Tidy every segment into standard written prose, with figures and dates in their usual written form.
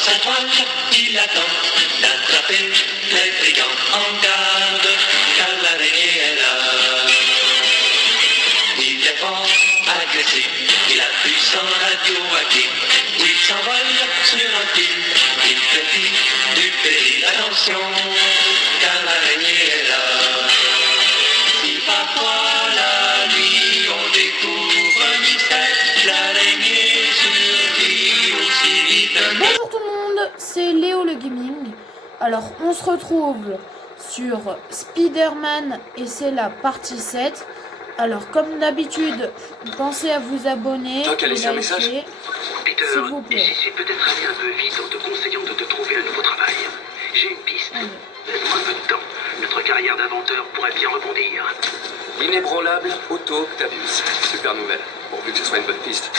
sa toile, il attend d'attraper les brigands en garde, car l'araignée est là. Il est fort, agressif, il a puissant radioactif. Il s'envole sur un fil, il fait fi du péril. Attention, car l'araignée est là. Si parfois la nuit on découvre un mystère, l'araignée survit aussi vite. Bonjour tout le monde, c'est Léo le Gaming. Alors on se retrouve sur Spider-Man et c'est la partie 7. Alors comme d'habitude, pensez à vous abonner Toi qui as laissé un message. Peter, S'il vous plaît. j'y suis peut-être allé un peu vite en te conseillant de te trouver un nouveau travail. J'ai une piste. Laisse-moi un peu de temps. Notre carrière d'inventeur pourrait bien rebondir. Inébranlable, Otto Octavius. Super nouvelle, pourvu que ce soit une bonne piste.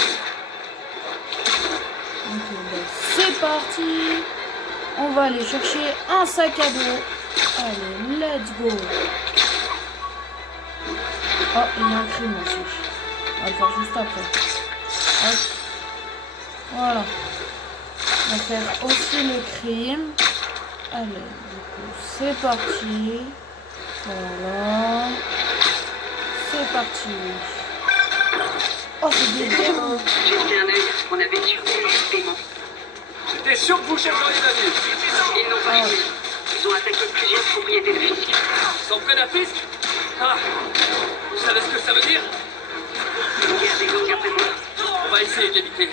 Ok, ben, c'est parti. On va aller chercher un sac à dos. Allez, let's go. Oh, il y a un crime aussi. On va le faire juste après. Hop. Voilà. On va faire aussi le crime. Allez, du coup, c'est parti. Voilà. C'est parti. Oh, c'est des démons. J'ai jeté un œil. On avait surveillé les démons. J'étais sûr que vous chercheriez la vie. Ils n'ont pas fini. Ils ont attaqué plusieurs propriétés de Fisk. S'en prennent à Fisk. Ah, vous savez ce que ça veut dire? Une guerre des gangs après moi. On va essayer d'éviter.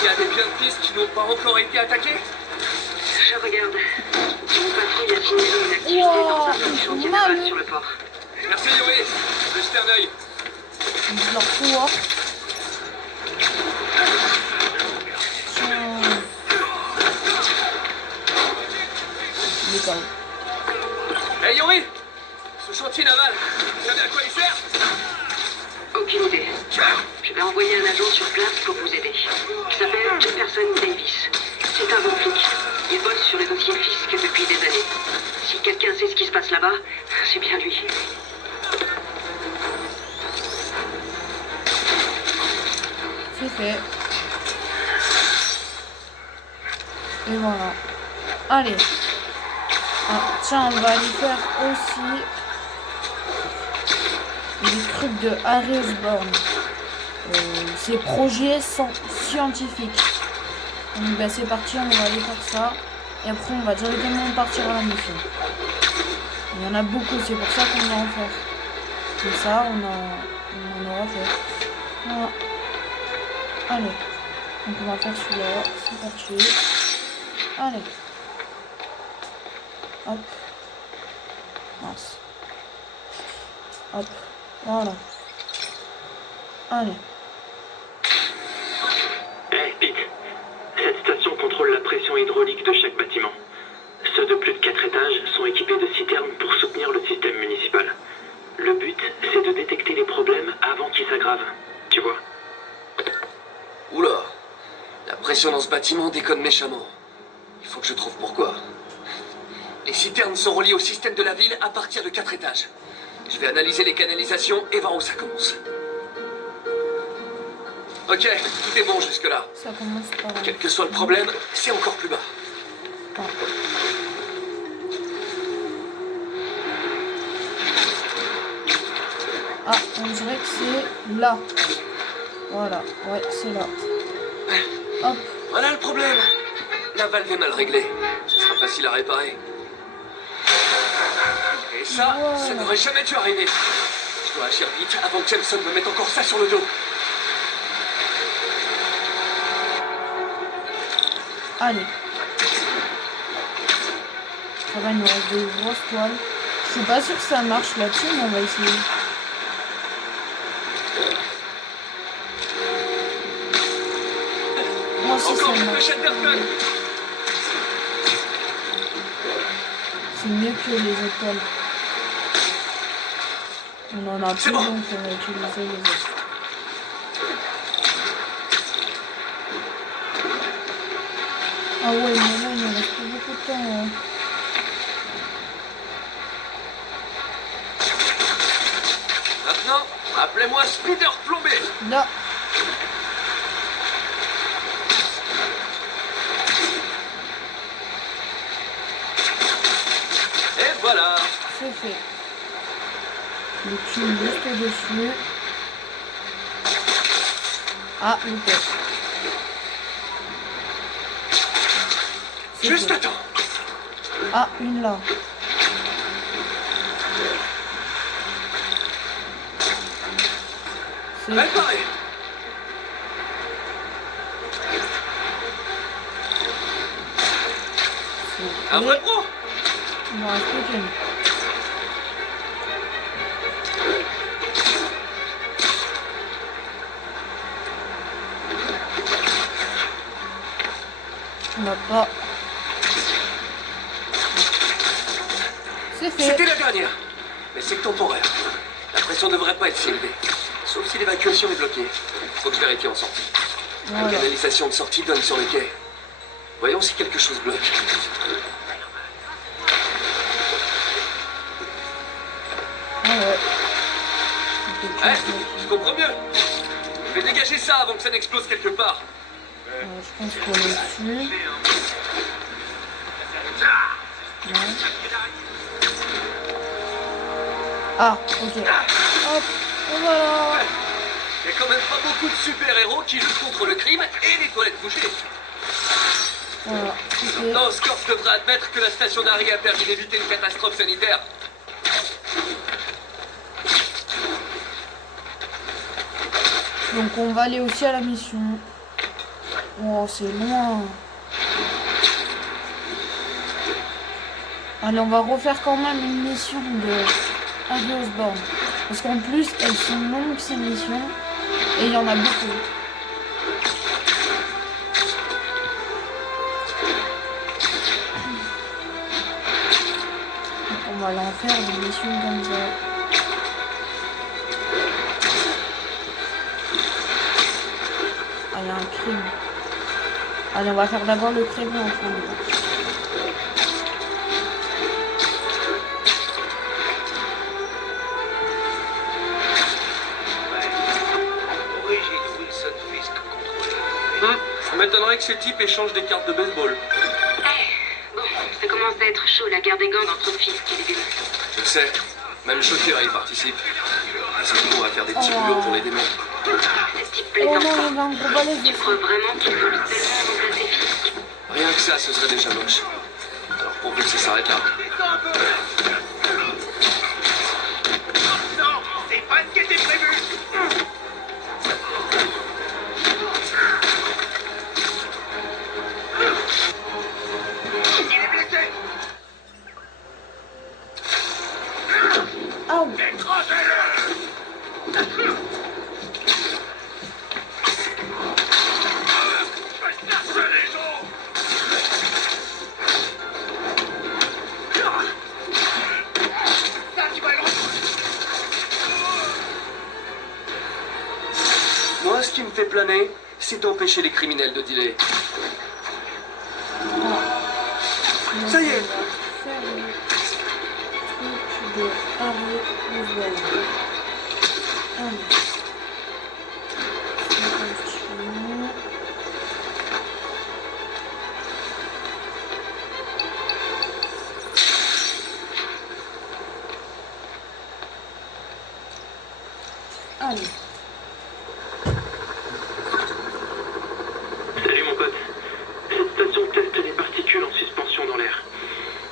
Il y a des biens de Fisk qui n'ont pas encore été attaqués. Je regarde. Une patrouille a signalé une activité dans un chantier de base sur le port. Merci Yuri, je vais jeter un œil. Je leur cours. Il est pas où. Hey Yuri, ce chantier naval, vous savez à quoi il sert? Aucune idée. Je vais envoyer un agent sur place pour vous aider. Il s'appelle Jefferson Davis. C'est un bon flic. Il bosse sur les dossiers Fisk depuis des années. Si quelqu'un sait ce qui se passe là-bas, c'est bien lui. C'est fait. Et voilà. Allez. Ah, tiens, on va aller faire aussi les trucs de Harry Osborn. Ces projets scientifiques. Donc bah, c'est parti, on va aller faire ça. Et après on va directement partir à la mission. Il y en a beaucoup, c'est pour ça qu'on va en faire. Comme ça, on en aura fait. Voilà. Allez. Donc on va faire celui-là. C'est parti. Allez. Hop. Mince. Hop. Voilà. Allez. Hey, Pete. Cette station contrôle la pression hydraulique de chaque bâtiment. Ceux de plus de 4 étages sont équipés de citernes pour soutenir le système municipal. Le but, c'est de détecter les problèmes avant qu'ils s'aggravent. Tu vois? Oula, la pression dans ce bâtiment déconne méchamment. Il faut que je trouve pourquoi. Les citernes sont reliées au système de la ville à partir de 4 étages. Je vais analyser les canalisations et voir où ça commence. Ok, tout est bon jusque-là. Ça commence par là. Quel que soit le problème, c'est encore plus bas. Ah. Ah, on dirait que c'est là. Voilà, ouais, c'est là. Hop, Voilà le problème. La valve est mal réglée. Ce sera facile à réparer. Et ça, ça n'aurait jamais dû arriver. Je dois agir vite avant que Jameson me mette encore ça sur le dos. allez. Ça va, il nous reste des grosses toiles. Je suis pas sûr que ça marche là-dessus, mais on va essayer. Moi aussi, Encore ça une marche. fléchette d'Ayrton. C'est mieux que les étoiles. On en a plus, C'est bon. donc on va utiliser les autres. Ah ouais, mais là, il nous reste plus beaucoup de temps. Hein. Maintenant, appelez-moi Spider Plombé. Là. Voilà. C'est fait. Le tue juste au-dessus. Ah, loupé. C'est Juste fait. à temps. Ah, une là. C'est fait. Réparé. Un vrai pro. Il m'en reste plus qu'une. On n'a pas. C'est fait. C'était la dernière. Mais c'est temporaire. La pression ne devrait pas être si élevée. Sauf si l'évacuation est bloquée. Faut que je vérifie en sortie. La Voilà. canalisation de sortie donne sur le quai. Voyons si quelque chose bloque. Ah ouais. Ouais, je comprends mieux. Je vais dégager ça avant que ça n'explose quelque part. Je pense qu'on est dessus. Ouais. Ah, ok. Hop, et voilà. Il y a quand même pas beaucoup de super-héros qui luttent contre le crime et les toilettes bouchées. Voilà, c'est fait. Non, Scorp devrait admettre que la station d'Harry a permis d'éviter une catastrophe sanitaire. Donc on va aller aussi à la mission. Oh, c'est loin. Allez, on va refaire quand même une mission de Harry Osborn. Parce qu'en plus, elles sont longues ces missions. Et il y en a beaucoup. Donc on va aller en faire des missions comme ça. Ah, il y a un crime. Allez, on va faire d'abord le crime en premier. Origine Wilson Fisk contrôlée. Ça m'étonnerait que ce type échange des cartes de baseball. Bon, ça commence à être chaud la guerre des gangs entre Fisk et les démons. Je sais. Même Shocker y participe. C'est qu'on va faire des petits boulots pour les démons. Ce type plaît Oh en non, toi. il y a un gros balai. Tu crois vraiment qu'il faut seulement remplacer Fisk? Rien que ça, ce serait déjà moche. Alors pourvu que ça s'arrête là. Non, c'est pas ce qui était prévu. Il est blessé. Ah, Écrasez-le. Faites ça, les gens. Ça, tu vas le Moi, ce qui me fait planer, c'est d'empêcher les criminels de dealer. Ça y est. Faire le truc de Harry Osborn. Allez. On continue. Allez. Salut mon pote. Cette station teste les particules en suspension dans l'air.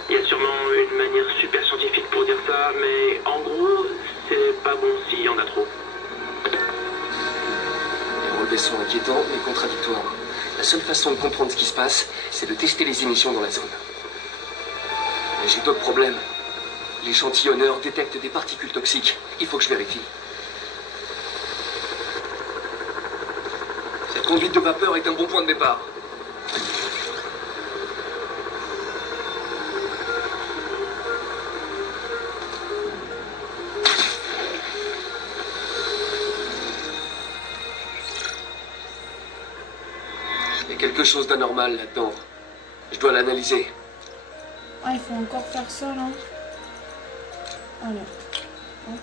Il y a sûrement une manière super scientifique pour dire ça, mais en gros, c'est pas bon s'il y en a trop. Les relevés sont inquiétants mais contradictoires. La seule façon de comprendre ce qui se passe, c'est de tester les émissions dans la zone. Mais j'ai d'autres problèmes. L'échantillonneur détecte des particules toxiques. Il faut que je vérifie. Cette conduite de vapeur est un bon point de départ. Il y a quelque chose d'anormal là-dedans. Je dois l'analyser. Ah, il faut encore faire ça là. Allez. Hop.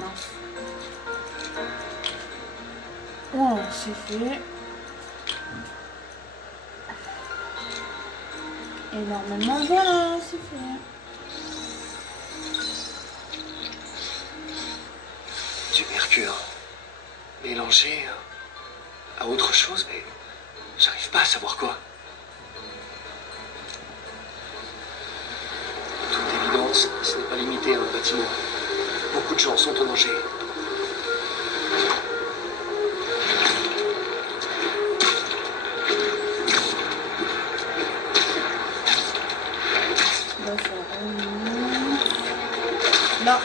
Mince. Voilà, c'est fait. Et normalement, voilà, c'est fait. Du mercure. Mélangé à autre chose, mais j'arrive pas à savoir quoi. De toute évidence, ce n'est pas limité à un bâtiment. Beaucoup de gens sont en danger. Là, ça remonte. Là.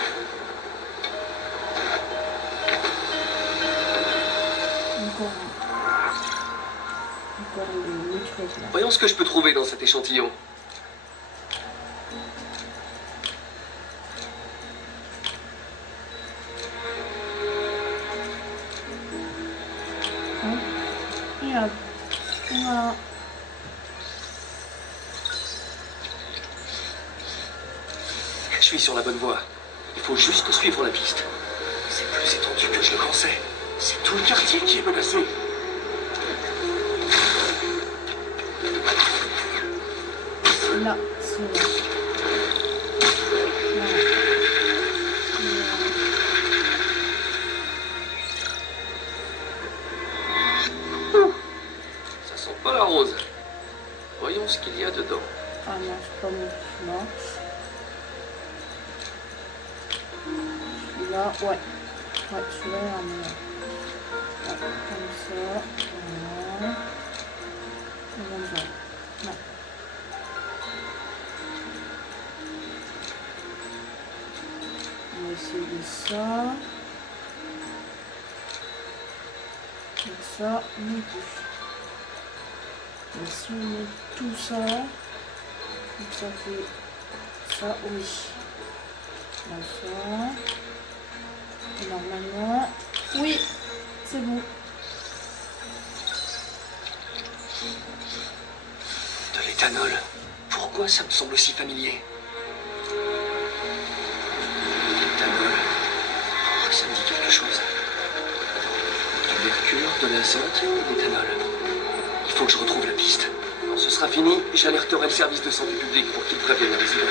Encore le truc là. Voyons ce que je peux trouver dans cet échantillon. Hop. Et hop. Voilà. Je suis sur la bonne voie. Il faut juste suivre la piste. C'est plus étendu que je le pensais. C'est tout le quartier qui est menacé. Là, c'est là. Ça sent pas la rose. Voyons ce qu'il y a dedans. Ah non, c'est pas bon. Là. Celui-là, ouais. Ouais, celui-là, il est en meilleur. Ouais, comme ça. Voilà. Et comme ça. Non. On va essayer ça. Et ça, non plus. Et si on met tout ça, donc ça fait ça, oui. Là, ça. Et normalement, oui, c'est bon. De l'éthanol. Pourquoi ça me semble aussi familier? L'éthanol. Pourquoi ça me dit quelque chose? Du mercure, de l'azote et de l'éthanol. Il faut que je retrouve la piste. Quand ce sera fini, j'alerterai le service de santé publique pour qu'il prévienne les résidents.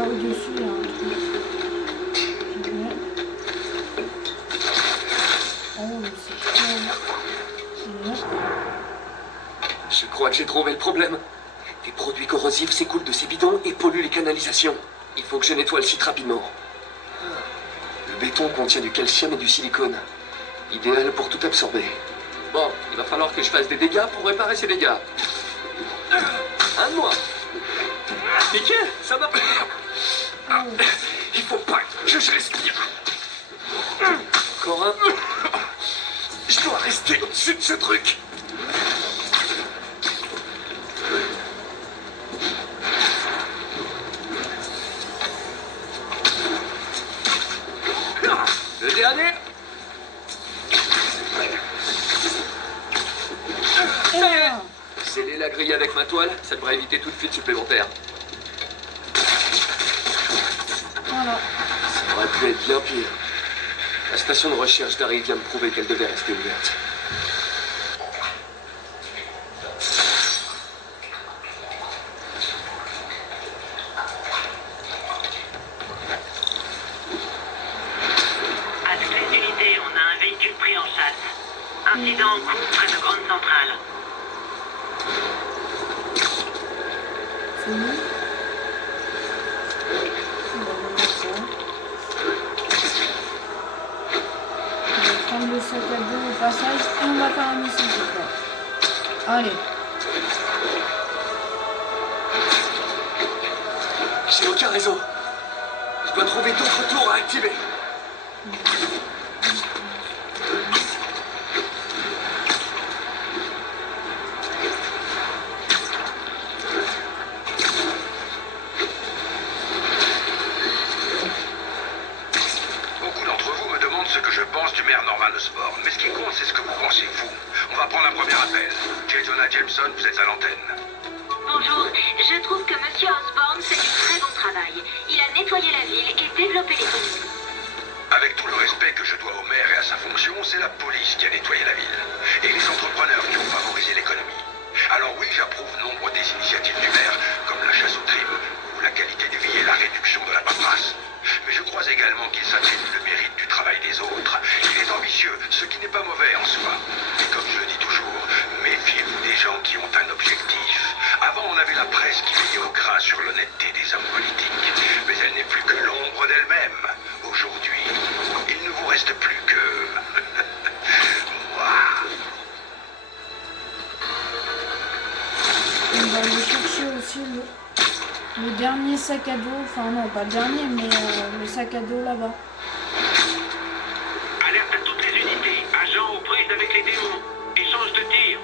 Ah, au-dessus, il y a un truc. Oh, mais c'est trop. Je crois que j'ai trouvé le problème. Des produits corrosifs s'écoulent de ces bidons et polluent les canalisations. Il faut que je nettoie le site rapidement. Le béton contient du calcium et du silicone. Idéal pour tout absorber. Bon, il va falloir que je fasse des dégâts pour réparer ces dégâts. Un de moi. Piqué, ça m'a... Il faut pas que je respire. Encore un. Je dois rester au-dessus de ce truc. Le dernier. Ça y est. Sceller la grille avec ma toile, ça devrait éviter toute fuite supplémentaire. Voilà. Ça aurait pu être bien pire. La station de recherche d'Harry vient me prouver qu'elle devait rester ouverte. À toutes les unités, on a un véhicule pris en chasse. Incident en cours près de Grande Centrale. C'est bon. On va remettre ça. On va prendre le sac à dos au passage et on va faire un mission cette fois. Allez. J'ai aucun réseau. Je dois trouver d'autres tours à activer. Beaucoup d'entre vous me demandent ce que je pense du maire Norman Osborn, mais ce qui compte, c'est ce que vous pensez, vous. On va prendre un premier appel. J. Jonah Jameson, vous êtes à l'antenne. Bonjour, je trouve que Monsieur Osborn fait du très bon travail. Il a nettoyé la ville et développé l'économie. Avec tout le respect que je dois au maire et à sa fonction, c'est la police qui a nettoyé la ville. Et les entrepreneurs qui ont favorisé l'économie. Alors oui, j'approuve nombre des initiatives du maire, comme la chasse au crime, ou la qualité de vie et la réduction de la paperasse. Mais je crois également qu'il s'attribue le mérite du travail des autres. Il est ambitieux, ce qui n'est pas mauvais en soi. Et comme je le dis toujours, méfiez-vous des gens qui ont un objectif. Avant, on avait la presse qui veillait au grain sur l'honnêteté des hommes politiques. Mais elle n'est plus que l'ombre d'elle-même. Aujourd'hui, il ne vous reste plus que... moi. On va aller chercher aussi le dernier sac à dos. Enfin non, pas le dernier, mais le sac à dos là-bas. Alerte à toutes les unités. Agent aux prises avec les démons. Échange de tir.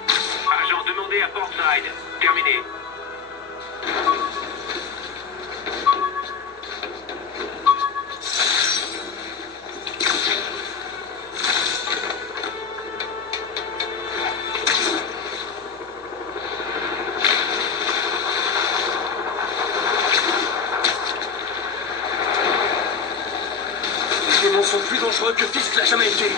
Agent demandé à Portside. Terminé. Les démons sont plus dangereux que Fisk l'a jamais été.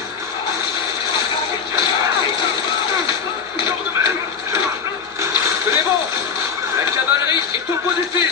Tenez bon! La cavalerie est au bout du fil!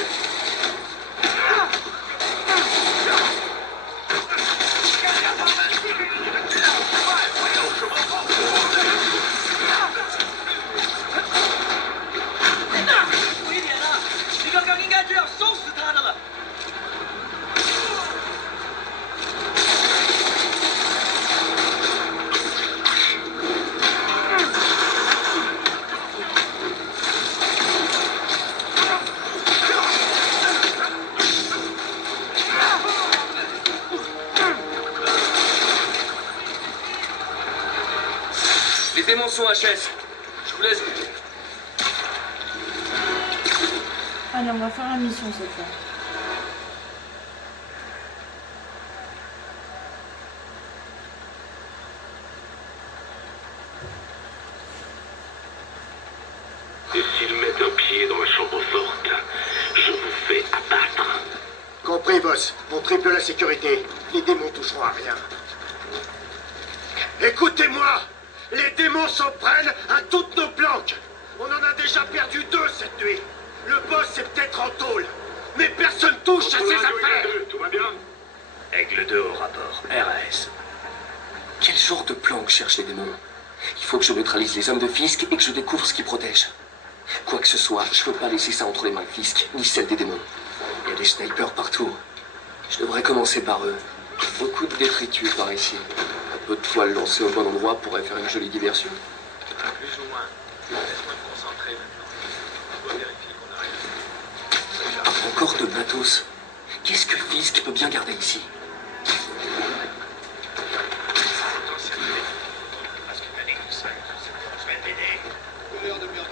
Les démons sont HS. Je vous laisse. Allez, on va faire la mission cette fois. Et s'ils mettent un pied dans la chambre forte, je vous fais abattre. Compris, boss. On triple la sécurité. Les démons toucheront à rien. Écoutez-moi! Les démons s'en prennent à toutes nos planques. On en a déjà perdu 2 cette nuit. Le boss est peut-être en tôle, mais personne touche à ses affaires. Tout va bien? Aigle 2 au rapport. RAS. Quel genre de planque cherchent les démons? Il faut que je neutralise les hommes de Fisk et que je découvre ce qui protège. Quoi que ce soit, je peux pas laisser ça entre les mains de Fisk, ni celles des démons. Il y a des snipers partout. Je devrais commencer par eux. Beaucoup de détritus par ici. Un peu de toile lancée au bon endroit pourrait faire une jolie diversion. Plus ou moins. Laisse-moi me concentrer maintenant. Je dois vérifier qu'on arrive. Encore de matos. Qu'est-ce que Fisk peut bien garder ici? Parce que t'as dit tout ça. Je vais t'aider. Couleur de merde.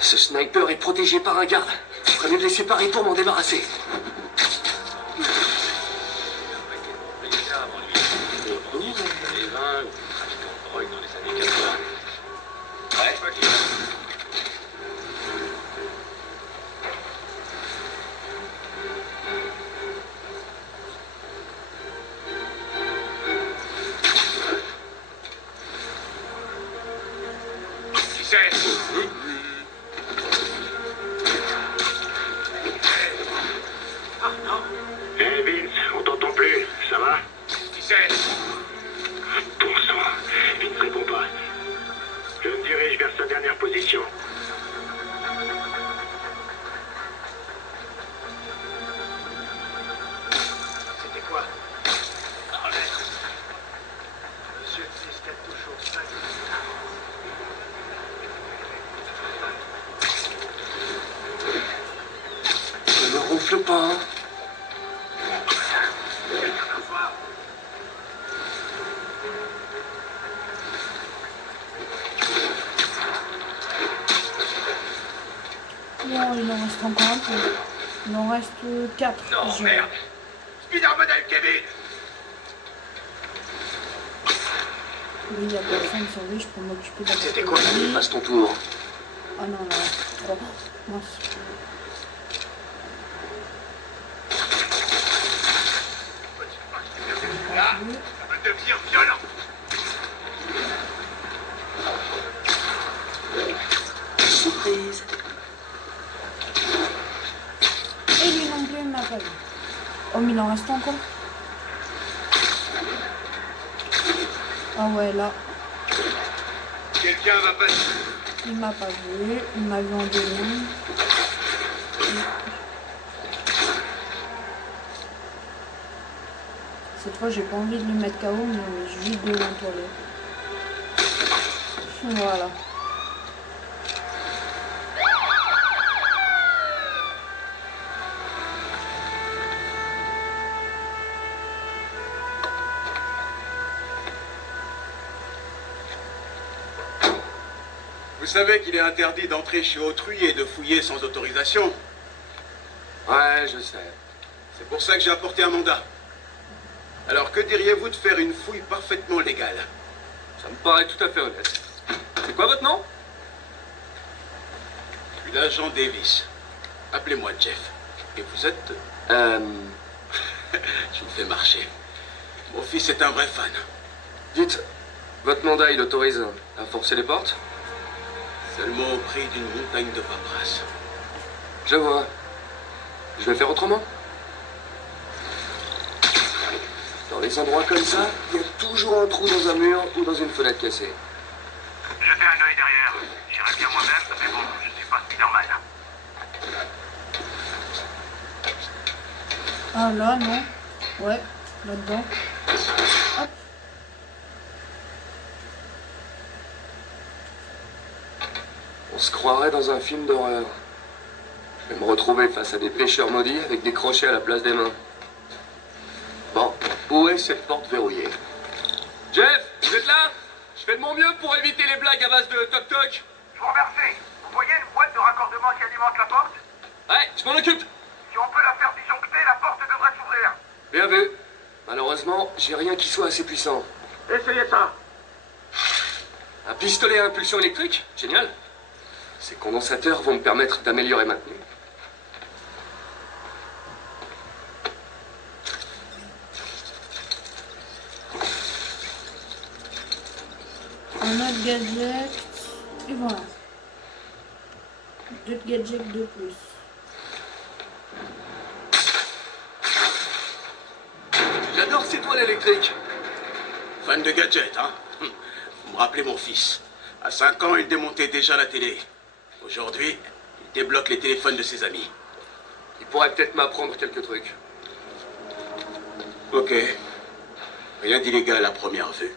Ce sniper est protégé par un garde. Il ferait mieux de les séparer pour m'en débarrasser. Qui c'est? Hey Vince, on t'entend plus, ça va? Qui c'est? Bon sang, il ne répond pas. Je me dirige vers sa dernière position. C'était quoi? Monsieur Fisk a toujours 5 Ne me ronfle pas, hein. Bon, il en reste encore un peu. Il en reste 4. Non, merde. Spider Model Kevin. Lui, il y a personne sur lui, je peux m'occuper de la C'était quoi? lui. Passe ton tour. Ah non, là, 3. Mince. Là, ça va devenir violent. Surprise. Et lui non plus, il m'a pas vu. Oh, mais il en reste encore. Ah ouais, là, Quelqu'un va passer. il m'a pas vu. Il m'a vu en deuxième. Cette fois, j'ai pas envie de le mettre KO, mais on est juste devant toi là. Voilà. Vous savez qu'il est interdit d'entrer chez autrui et de fouiller sans autorisation. Ouais, je sais. C'est pour ça que j'ai apporté un mandat. Alors que diriez-vous de faire une fouille parfaitement légale? Ça me paraît tout à fait honnête. C'est quoi votre nom? Je suis l'agent Davis. Appelez-moi Jeff. Et vous êtes... Je me fais marcher. Mon fils est un vrai fan. Dites, votre mandat, il autorise à forcer les portes? Seulement au prix d'une montagne de paperasse. Je vois. Je vais faire autrement. Dans les endroits comme ça, il y a toujours un trou dans un mur ou dans une fenêtre cassée. Jetez un œil derrière. J'irai bien moi-même, mais bon, je suis pas Spider-Man. Ah là, non. Ouais, là-dedans. Hop. On se croirait dans un film d'horreur. Je vais me retrouver face à des pêcheurs maudits avec des crochets à la place des mains. Bon, où est cette porte verrouillée? Jeff, vous êtes là? Je fais de mon mieux pour éviter les blagues à base de toc-toc. Je vous remercie. Vous voyez une boîte de raccordement qui alimente la porte? Ouais, je m'en occupe. Si on peut la faire disjoncter, la porte devrait s'ouvrir. Bien vu. Malheureusement, j'ai rien qui soit assez puissant. Essayez ça. Un pistolet à impulsion électrique? Génial. Ces condensateurs vont me permettre d'améliorer ma tenue. Un autre gadget. Et voilà. D'autres gadgets de plus. J'adore ces toiles électriques. Fan de gadgets, hein? Vous me rappelez mon fils. À 5 ans, il démontait déjà la télé. Aujourd'hui, il débloque les téléphones de ses amis. Il pourrait peut-être m'apprendre quelques trucs. Ok. Rien d'illégal à première vue.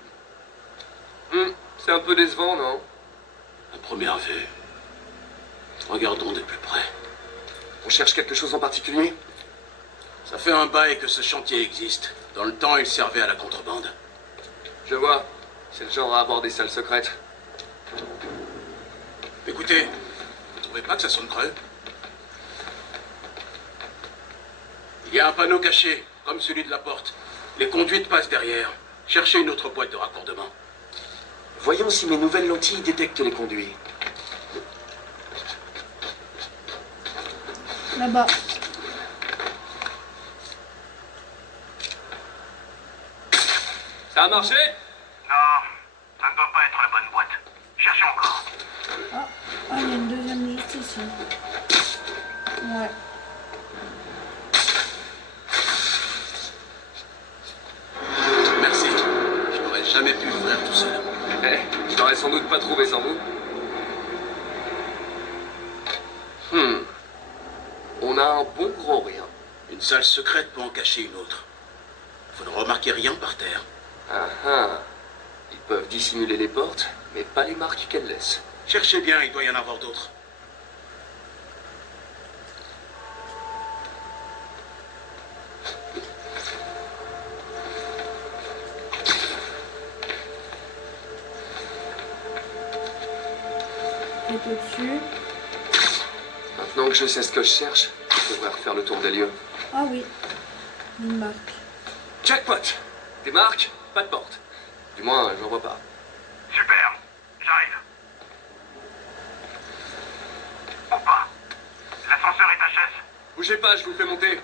C'est un peu décevant, non? À première vue. Regardons de plus près. On cherche quelque chose en particulier? Ça fait un bail que ce chantier existe. Dans le temps, il servait à la contrebande. Je vois. C'est le genre à avoir des salles secrètes. Écoutez, vous trouvez pas que ça sonne creux? Il y a un panneau caché, comme celui de la porte. Les conduites passent derrière. Cherchez une autre boîte de raccordement. Voyons si mes nouvelles lentilles détectent les conduits. Là-bas. Ça a marché? Non, ça ne doit pas être la bonne boîte. Cherchez encore. Ah, il y a une deuxième juste ici. Ouais. Merci. Je n'aurais jamais pu l'ouvrir tout seul. Je l'aurais sans doute pas trouvé sans vous. On a un bon gros rien. Une salle secrète peut en cacher une autre. Vous ne remarquez rien par terre. Ah ah. Ils peuvent dissimuler les portes, mais pas les marques qu'elles laissent. Cherchez bien, il doit y en avoir d'autres. Et au-dessus. Maintenant que je sais ce que je cherche, je devrais refaire le tour des lieux. Ah oui. Une marque. Jackpot! Des marques, pas de porte. Du moins, j'en vois pas. Super. J'arrive. Ou pas. L'ascenseur est HS. Bougez pas, je vous fais monter.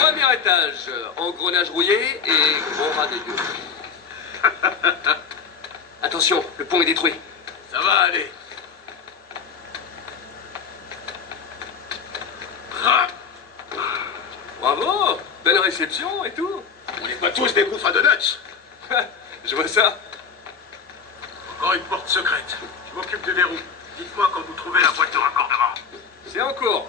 Premier étage, engrenage rouillé et gros rat dégueu. Attention, le pont est détruit. Ça va aller. Ah, Bravo, belle réception et tout. on n'est pas tous des bouffes à donuts. Je vois ça. Encore une porte secrète. Je m'occupe du verrou. Dites-moi quand vous trouvez la boîte de raccordement. C'est en cours.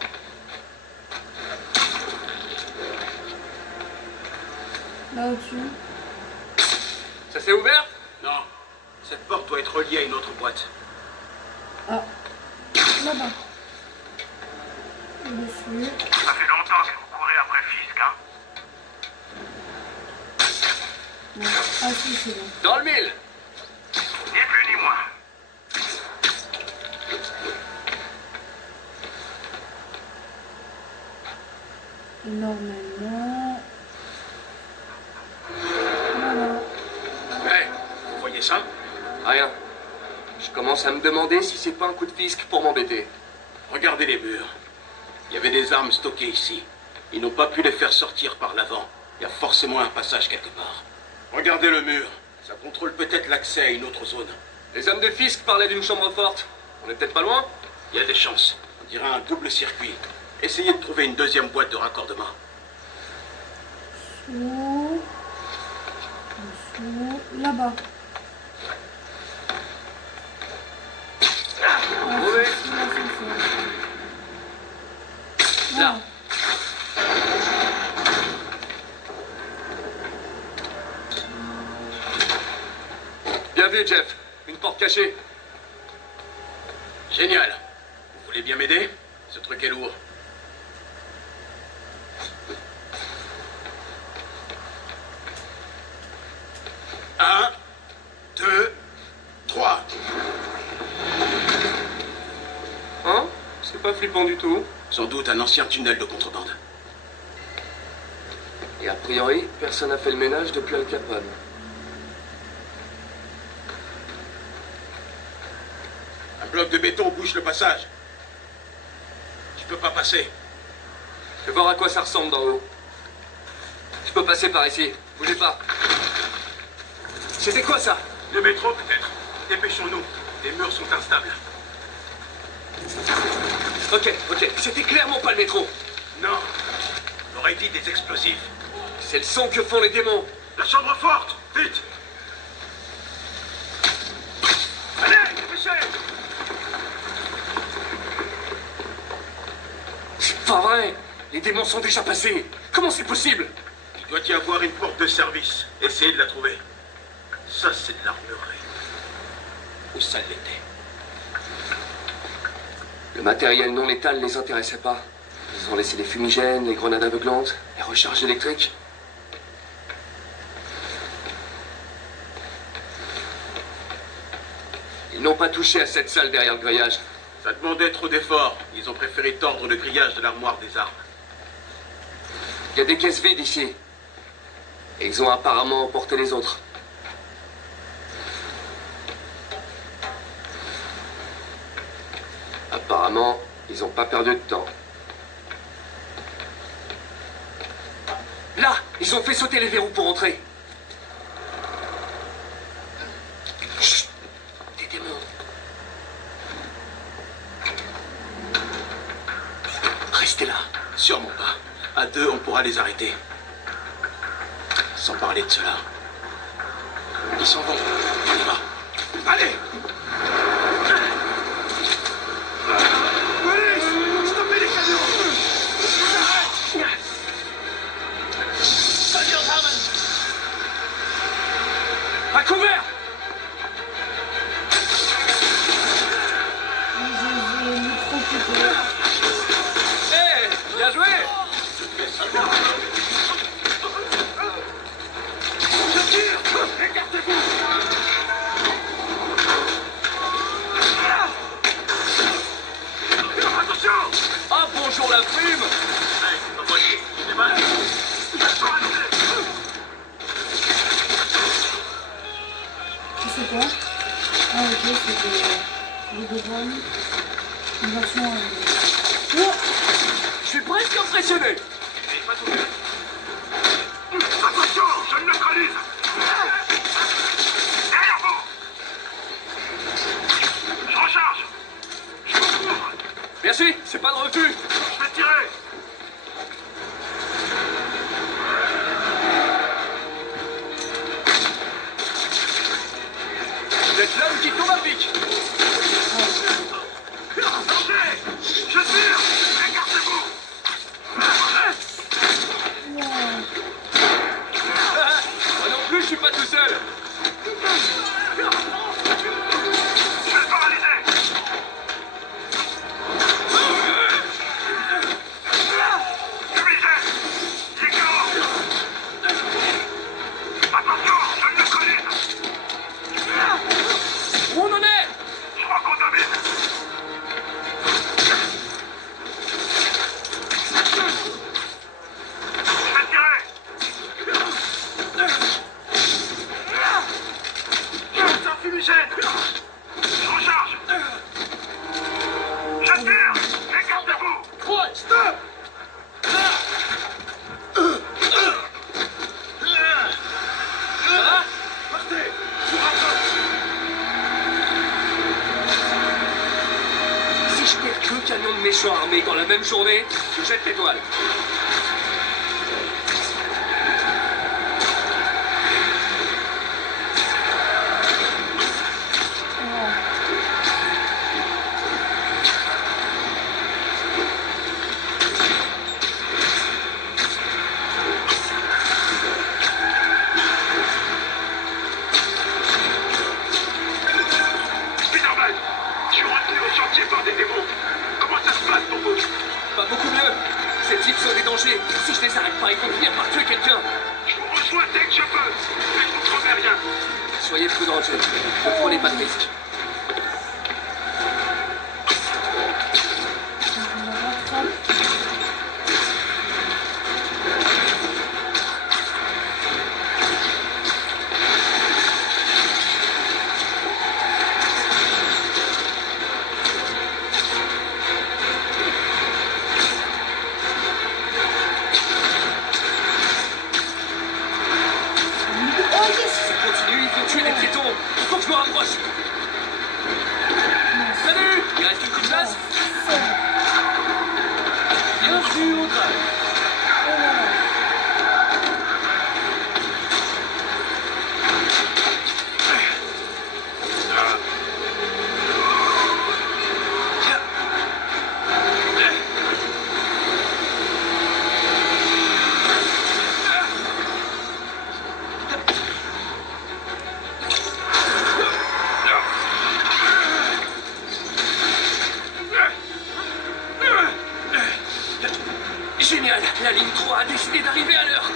Là au-dessus. Ça s'est ouvert? Non. Cette porte doit être reliée à une autre boîte. Ah. Là-bas. Dessus. Ça fait longtemps que vous courez après Fisk, hein? Non. Ah si, c'est bon. Dans le mille. Ni plus ni moins. Et normalement... Voilà. Hey, vous voyez ça? Rien. Je commence à me demander si c'est pas un coup de fisc pour m'embêter. Regardez les murs. Il y avait des armes stockées ici. Ils n'ont pas pu les faire sortir par l'avant. Il y a forcément un passage quelque part. Regardez le mur. Ça contrôle peut-être l'accès à une autre zone. Les hommes de fisc parlaient d'une chambre forte. On est peut-être pas loin? Il y a des chances. On dirait un double circuit. Essayez de trouver une deuxième boîte de raccordement. Dessous. Dessous. Là-bas. Oui. Là. Bien vu, Jeff. Une porte cachée. Génial. Vous voulez bien m'aider? Ce truc est lourd. Un, deux, trois. Hein? C'est pas flippant du tout. Sans doute un ancien tunnel de contrebande. Et a priori, personne n'a fait le ménage depuis Al Capone. Un bloc de béton bouche le passage. Je peux pas passer. Je vais voir à quoi ça ressemble d'en haut. Je peux passer par ici. Bougez pas. C'était quoi ça? Le métro, peut-être. Dépêchons-nous. Les murs sont instables. Ok. C'était clairement pas le métro. Non. On aurait dit des explosifs. C'est le son que font les démons. La chambre forte! Vite! Allez, dépêchez! C'est pas vrai. Les démons sont déjà passés. Comment c'est possible? Il doit y avoir une porte de service. Essayez de la trouver. Ça, c'est de l'armurerie. Où ça l'était? Le matériel non létal les intéressait pas. Ils ont laissé les fumigènes, les grenades aveuglantes, les recharges électriques. Ils n'ont pas touché à cette salle derrière le grillage. Ça demandait trop d'efforts. Ils ont préféré tordre le grillage de l'armoire des armes. Il y a des caisses vides ici. Et ils ont apparemment emporté les autres. Apparemment, ils n'ont pas perdu de temps. Là, ils ont fait sauter les verrous pour entrer. Chut, des démons. Restez là. Sûrement pas. À deux, on pourra les arrêter. Sans parler de cela. Ils s'en vont. On y va. Allez! Police! Stoppez les camions! À couvert! J'ai mis trop coupé. Hé, bien joué! Je tire! Écartez-vous! Attention! Ah, bonjour la plume! Hey, c'est pas moi, j'ai mal. Attention, c'est quoi? Ah ok, c'est des drones. Une version... Oh, Je suis presque impressionné. Attention, je le neutralise. Derrière vous. Je recharge. Je vous couvre. Merci, c'est pas de refus. Je vais tirer. Vous êtes l'homme qui tombe à pic. Danger. Je tire. Écartez-vous. Moi non plus, je suis pas tout seul. Je vais le paralyser. Fumigène. Séquence. Attention, je le neutralise. Où on en est? Je crois qu'on domine. Je vais tirer. Je sors fumigène. Je recharge. Je tire. Écartez-vous. Stop! Ça va? Partez. Je vous rattrape. Si je perds 2 camions de méchants armés dans la même journée, je jette l'étoile. Spider-Man, je suis retenu au chantier par des démons. Comment ça se passe pour vous? Pas beaucoup mieux. Ces types sont des dangers. Si je les arrête pas, ils vont finir par tuer quelqu'un. Je vous reçois dès que je peux. Mais je vous promets rien. Soyez prudents, Jay. Ne prenez pas de risques. on la rattrape. Oh yes! Ça continue, il faut tuer les piétons. Il faut que je me rapproche. Salut! Il reste une petite place? Bien sûr, Génial! La ligne 3 a décidé d'arriver à l'heure.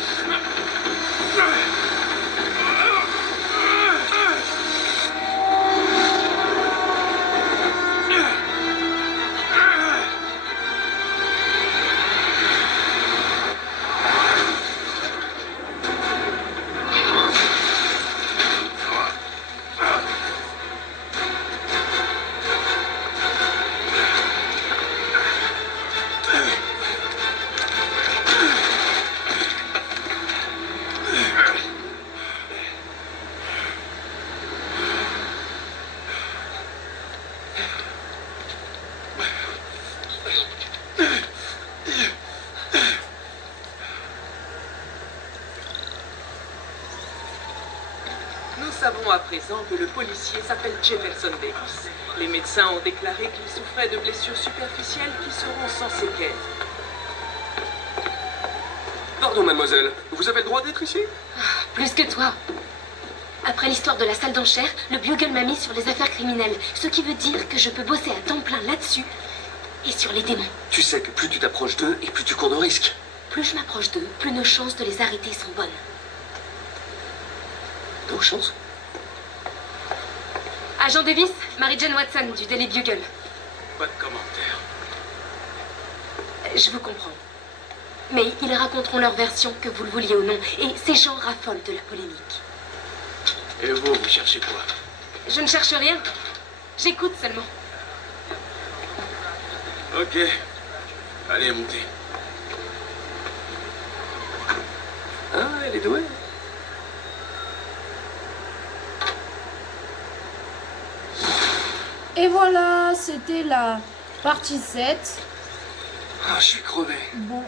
Nous savons à présent que le policier s'appelle Jefferson Davis. Les médecins ont déclaré qu'il souffrait de blessures superficielles qui seront sans séquelles. Pardon, mademoiselle. Vous avez le droit d'être ici? Plus que toi. Après l'histoire de la salle d'enchères, le Bugle m'a mis sur les affaires criminelles. Ce qui veut dire que je peux bosser à temps plein là-dessus. Et sur les démons. Tu sais que plus tu t'approches d'eux et plus tu cours de risques. Plus je m'approche d'eux, plus nos chances de les arrêter sont bonnes. Nos chances? Agent Davis, Mary-Jane Watson du Daily Bugle. Pas de commentaire. Je vous comprends. Mais ils raconteront leur version, que vous le vouliez ou non. Et ces gens raffolent de la polémique. Et vous cherchez quoi? Je ne cherche rien. J'écoute seulement. Ok. Allez, montez. Ah, elle est douée. Et voilà, c'était la partie 7. Ah, je suis crevé. Bon,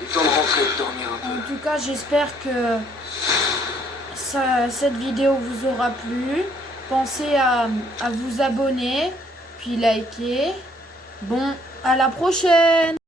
Il est temps de rentrer et de dormir un peu. en tout cas, j'espère que cette vidéo vous aura plu. Pensez à vous abonner, puis liker. Bon, à la prochaine!